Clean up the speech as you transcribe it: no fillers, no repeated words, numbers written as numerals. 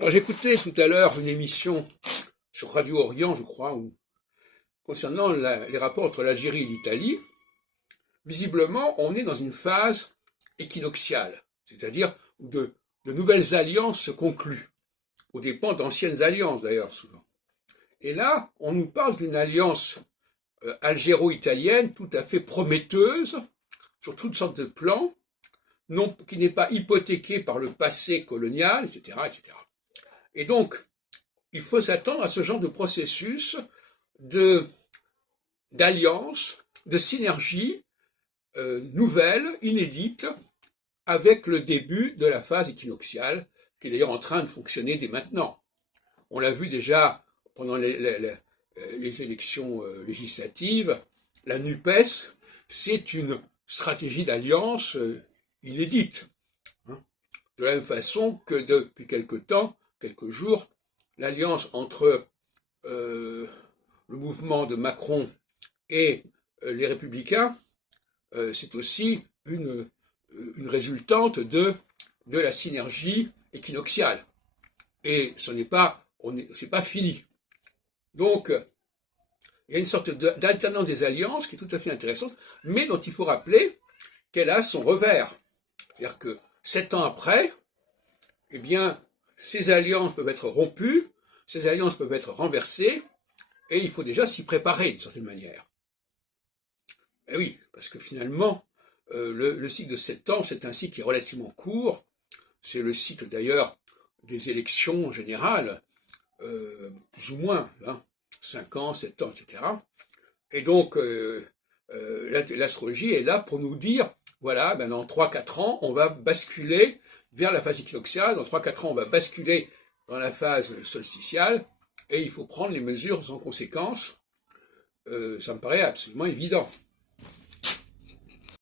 Alors j'écoutais tout à l'heure une émission sur Radio Orient, je crois, concernant les rapports entre l'Algérie et l'Italie. Visiblement, on est dans une phase équinoxiale, c'est-à-dire où de nouvelles alliances se concluent, aux dépens d'anciennes alliances d'ailleurs souvent. Et là, on nous parle d'une alliance algéro-italienne tout à fait prometteuse, sur toutes sortes de plans, qui n'est pas hypothéquée par le passé colonial, etc., etc. Et donc, il faut s'attendre à ce genre de processus d'alliance, de synergie nouvelle, inédite, avec le début de la phase équinoxiale, qui est d'ailleurs en train de fonctionner dès maintenant. On l'a vu déjà pendant les élections législatives, la NUPES, c'est une stratégie d'alliance inédite. De la même façon que depuis quelques jours, l'alliance entre le mouvement de Macron et les Républicains, c'est aussi une résultante de la synergie équinoxiale. Et ce n'est pas, c'est pas fini. Donc, il y a une sorte d'alternance des alliances qui est tout à fait intéressante, mais dont il faut rappeler qu'elle a son revers. C'est-à-dire que 7 ans après, eh bien, ces alliances peuvent être rompues, ces alliances peuvent être renversées, et il faut déjà s'y préparer d'une certaine manière. Eh oui, parce que finalement, le cycle de 7 ans, c'est un cycle qui est relativement court. C'est le cycle d'ailleurs des élections générales, plus ou moins, 5 ans, 7 ans, etc. Et donc, l'astrologie est là pour nous dire, voilà, ben dans 3-4 ans, on va basculer vers la phase équinoxiale, dans 3-4 ans, on va basculer dans la phase solsticiale, et il faut prendre les mesures en conséquence. Ça me paraît absolument évident.